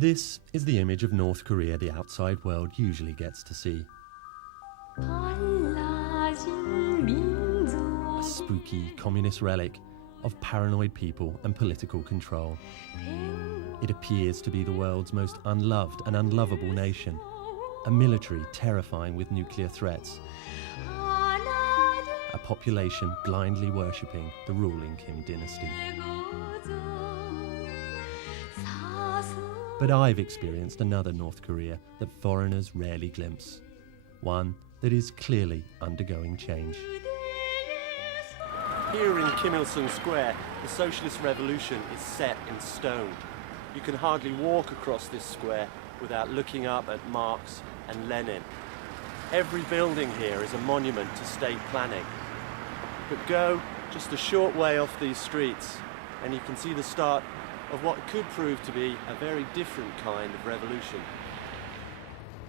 This is the image of North Korea the outside world usually gets to see. A spooky communist relic of paranoid people and political control. It appears to be the world's most unloved and unlovable nation, a military terrifying with nuclear threats, a population blindly worshipping the ruling Kim dynasty. But I've experienced another North Korea that foreigners rarely glimpse, one that is clearly undergoing change. Here in Kim Il-sung Square, the socialist revolution is set in stone. You can hardly walk across this square without looking up at Marx and Lenin. Every building here is a monument to state planning. But go just a short way off these streets and you can see the start of what could prove to be a very different kind of revolution.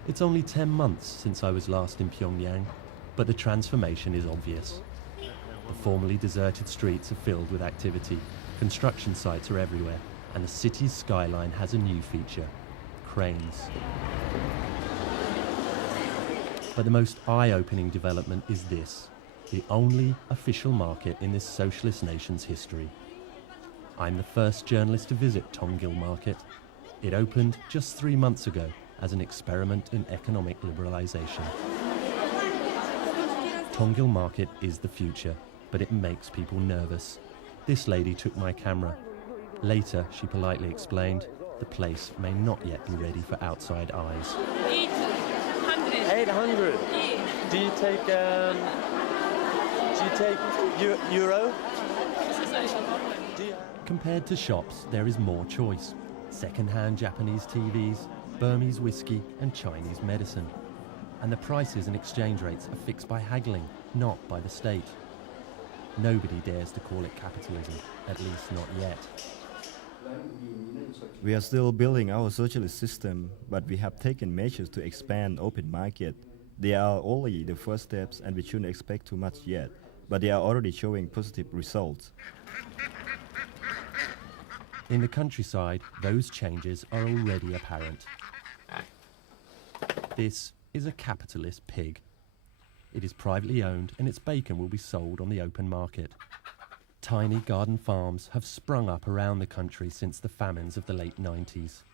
It's only 10 months since I was last in Pyongyang, but the transformation is obvious. The formerly deserted streets are filled with activity, construction sites are everywhere, and the city's skyline has a new feature: cranes. But the most eye-opening development is this, the only official market in this socialist nation's history. I'm the first journalist to visit Tongil Market. It opened just 3 months ago as an experiment in economic liberalisation. Tongil Market is the future, but it makes people nervous. This lady took my camera. Later, she politely explained, the place may not yet be ready for outside eyes. 800? Do you take euro? Compared to shops, there is more choice. Second-hand Japanese TVs, Burmese whiskey and Chinese medicine. And the prices and exchange rates are fixed by haggling, not by the state. Nobody dares to call it capitalism, at least not yet. We are still building our socialist system, but we have taken measures to expand open market. They are only the first steps and we shouldn't expect too much yet, but they are already showing positive results. In the countryside, those changes are already apparent. This is a capitalist pig. It is privately owned and its bacon will be sold on the open market. Tiny garden farms have sprung up around the country since the famines of the late 90s.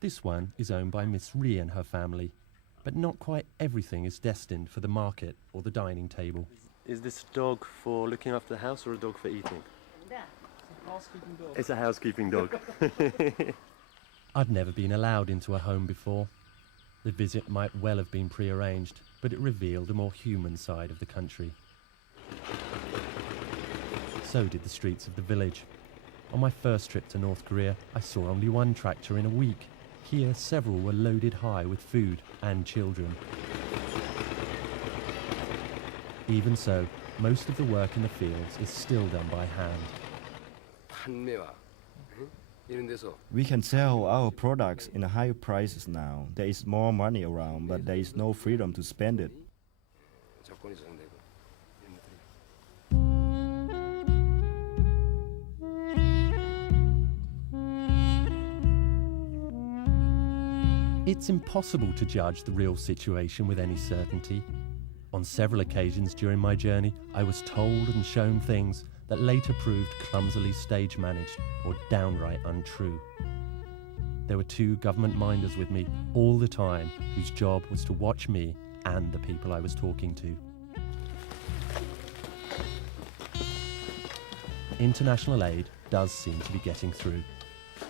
This one is owned by Miss Ree and her family, but not quite everything is destined for the market or the dining table. Is this a dog for looking after the house or a dog for eating? It's a housekeeping dog. I'd never been allowed into a home before. The visit might well have been prearranged, but it revealed a more human side of the country. So did the streets of the village. On my first trip to North Korea, I saw only one tractor in a week. Here, several were loaded high with food and children. Even so, most of the work in the fields is still done by hand. We can sell our products in higher prices now. There is more money around, but there is no freedom to spend it. It's impossible to judge the real situation with any certainty. On several occasions during my journey, I was told and shown things that later proved clumsily stage-managed or downright untrue. There were 2 government minders with me all the time whose job was to watch me and the people I was talking to. International aid does seem to be getting through.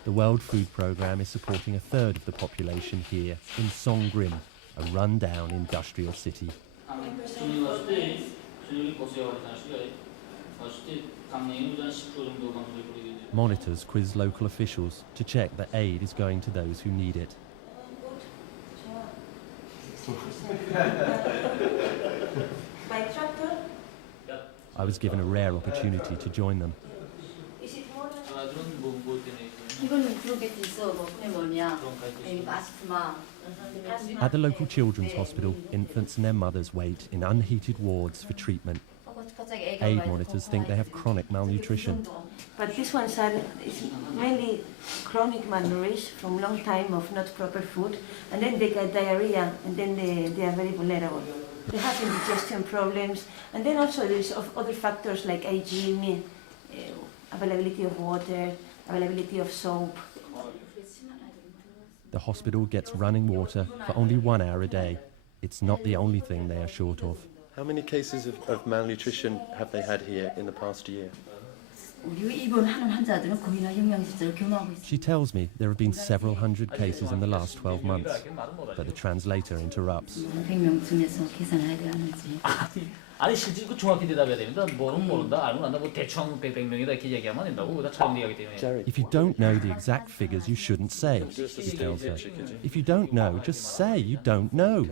The World Food Programme is supporting 1/3 of the population here in Songgrim, a run-down industrial city. Monitors quiz local officials to check that aid is going to those who need it. I was given a rare opportunity to join them. At the local children's hospital, infants and their mothers wait in unheated wards for treatment. Aid monitors think they have chronic malnutrition. But these ones are mainly chronic malnourished from long time of not proper food, and then they get diarrhea, and then they are very vulnerable. They have indigestion problems, and then also there's other factors like hygiene, availability of water, availability of soap. The hospital gets running water for only 1 hour a day. It's not the only thing they are short of. How many cases of malnutrition have they had here in the past year? She tells me there have been several hundred cases in the last 12 months, but the translator interrupts. 아니 실제 그 정확히 대답해야 됩니다. 뭐는 모른다, 알고 난다. 뭐 대충 100명이다 이렇게 얘기하면 안 된다고. 다 촬영 얘기하기 때문에. If you don't know the exact figures, you shouldn't say, he tells her. If you don't know, just say you don't know.